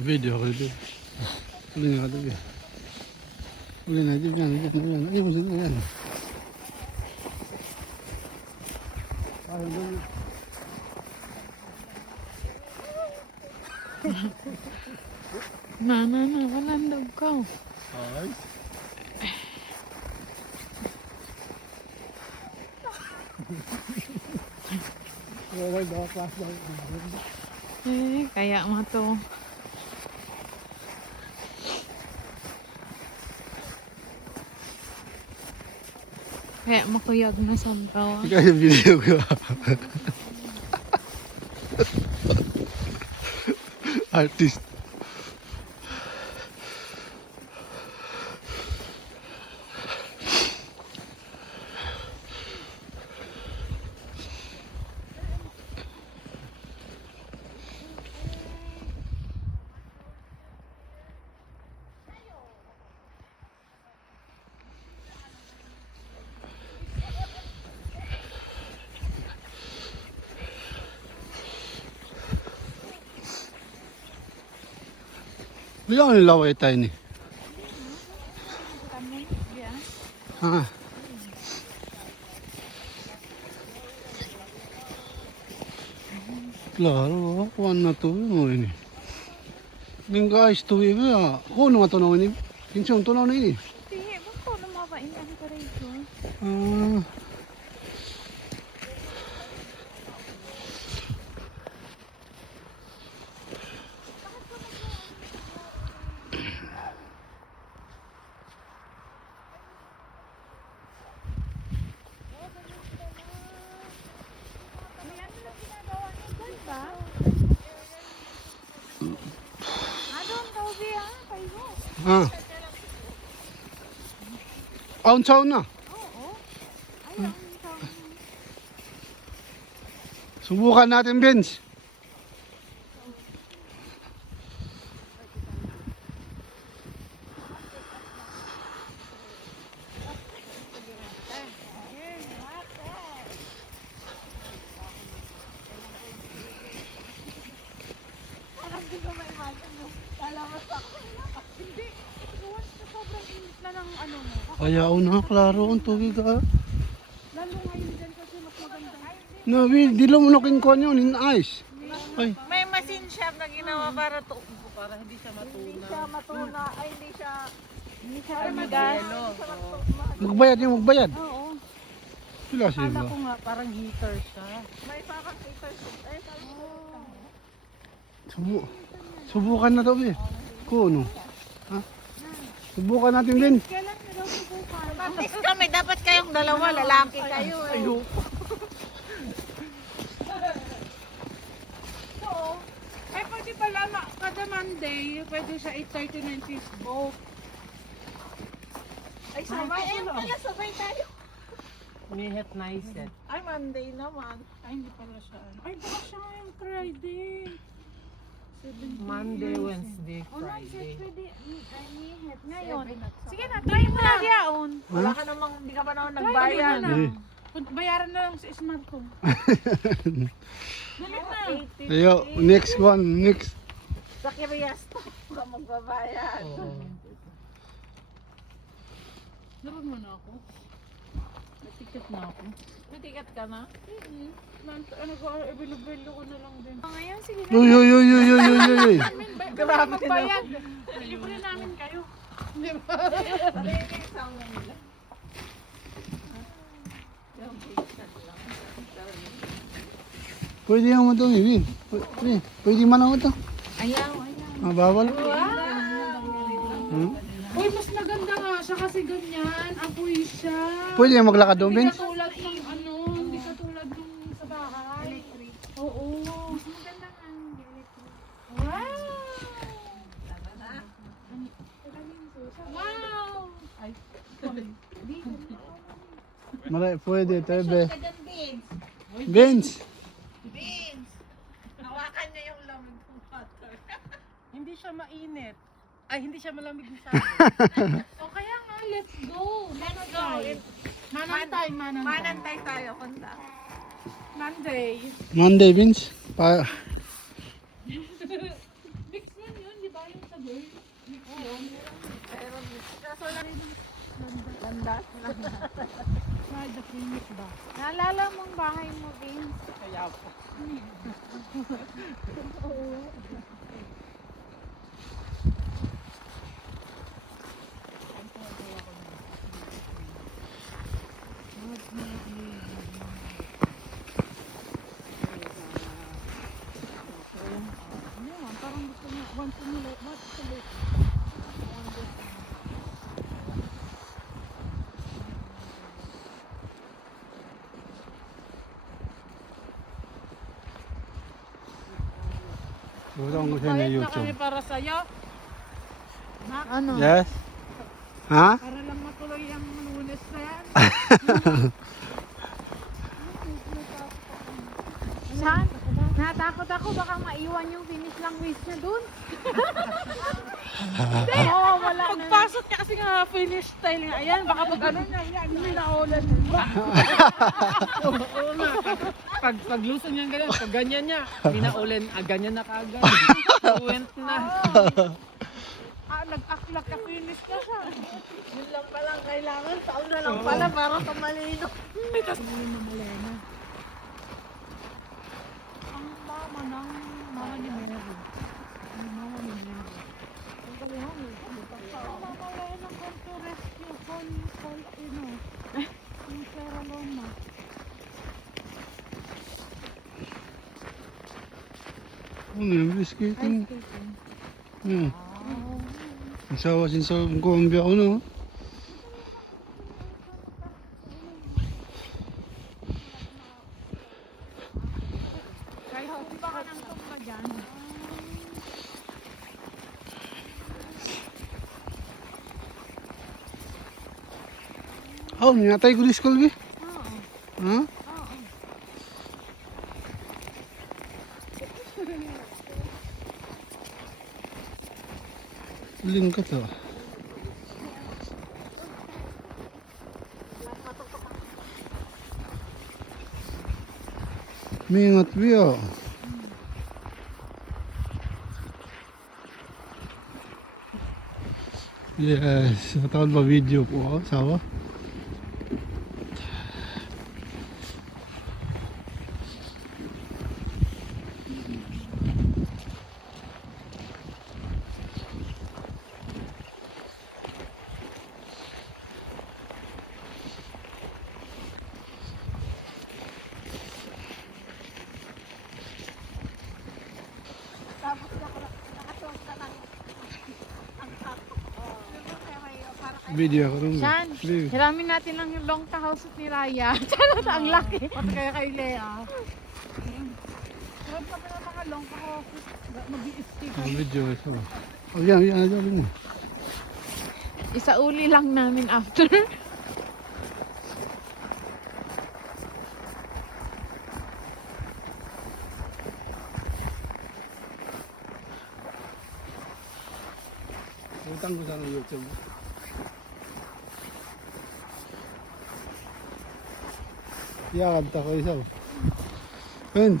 Video ko dito. Uli nga dito. Uli na dito. Yan. Ayun mo sila yan. Ayun doon. Na, walang dagkaw. Ay. Wala daw class daw. Kaya mo to. Kaya makuyag na sampaw. Kaya video ko. Artist. Bilang ang laway tayo ni. Ah. Klaro, kuwan na to mo ini. Ning guys to ibe ah. Kuno nga to na ini. Kinsong to na ini. Tihe, bako na mapaintan ka rito. Ah. Ah. Aun na. Subukan natin, Benz. Ayaw na, klaro ang tubig ha. Lalo ngayon dyan kasi mas maganda. No, di lang mo naking kuhan yun, in ice. Ay, May machine shop na ginawa para hindi siya matuna. Hindi siya matuna, ay hindi siya Amigas. magbayad yung magbayad. Oo. Sila Kala sila. ko nga parang heater siya. May parang heater siya. Ay, Subukan na daw eh. Kuno. Ha? Subukan natin din. Kailan na daw subukan? Matis kami, dapat kayong dalawa, lalaki kayo eh. Oo. Ay, pwede pala, kada Monday, pwede siya 8:39 fees both. Ay, sabay, ayun pala, sabay tayo. Mihet nice eh. Ay, Monday naman. Ay, hindi pala siya. Ay, baka siya ngayong Friday. Monday, Wednesday, Friday. Friday. Pwede, ngayon. Sige na, try mo na yaon. Wala ka namang, hindi ka pa naman nagbayad. Eh. Bayaran na lang sa smart ko. Dali na. Ayo, next one, next. Sa Kiriasto ka magbabayad. Naroon mo na ako. May ticket na ako. May ticket ka na? Ano ko, available ko na lang din. Ngayon, sige na. Uy. Grabe Magbayad. Libre namin kayo. Di ba? Pwede naman ito, Win. Pwede man ako ito. Ayaw. Mabawal. Uy, mas maganda nga siya kasi ganyan. Apoy siya. Pwede na maglakad doon, Hindi Vince? katulad ng hindi katulad ng sa bahay. Oo. Mas maganda nga yung electric. Wow! Ay, Pwede, tebe. Ka dyan, Vince. Vince! Vince! Hawakan niya yung lamig ng water. Hindi siya mainit. Ay, hindi siya malamig masyado. o kaya nga, let's go. Let's go. Manantay. Manantay tayo, kunda. Monday. Monday, Vince. Mix yan yun, di Landas. Why the finish ba? Naalala mong bahay mo, Vince? Kaya po. Parang gusto niya, want to know what's the late? Wala ko siya na Bayad na kami YouTube. para sa'yo. Ano? Yes? Ha? Para lang matuloy ang Lunes na yan. Saan? Natakot ako baka maiwan yung finish lang wish niya dun. Oo, wala na. Pagpasok ka kasi nga finish style nga. Ayan, baka pag ano niya, yan, hindi na ulan. Oo nga. Pag luso niya ganyan, pag ganyan niya, hindi na ulan, ganyan na kaagad. Went na. Nag-aklak ka finish ka siya. Yun lang palang kailangan, taon na lang pala para kamalino. May kasama na Malena. Ang mama ni Mary. Ang mama ni Mary. Ang kalihan eh. Ang mama Malena come to rescue yung Sierra Leone. Ano yung skating? Ice skating. Hmm. Sawa sin sa Colombia ko no. Kahit tumba ka ng tumba dyan. Oh, natay ko di school gi. Oo. Ha? Oo. Uling ka to. Mingat biya. Yes, natawad ba video po ako, sawa? Video ako rin. Saan? Video. Hiramin natin lang yung long house ni Raya. Charot, ang laki. Pati kaya kay Lea. Sarap kami ng mga long house. Mag-i-stick. Ang video ito. Oh, yan, yan mo. Isauli lang namin after. Utang ko sana YouTube. Yakad ako isa. And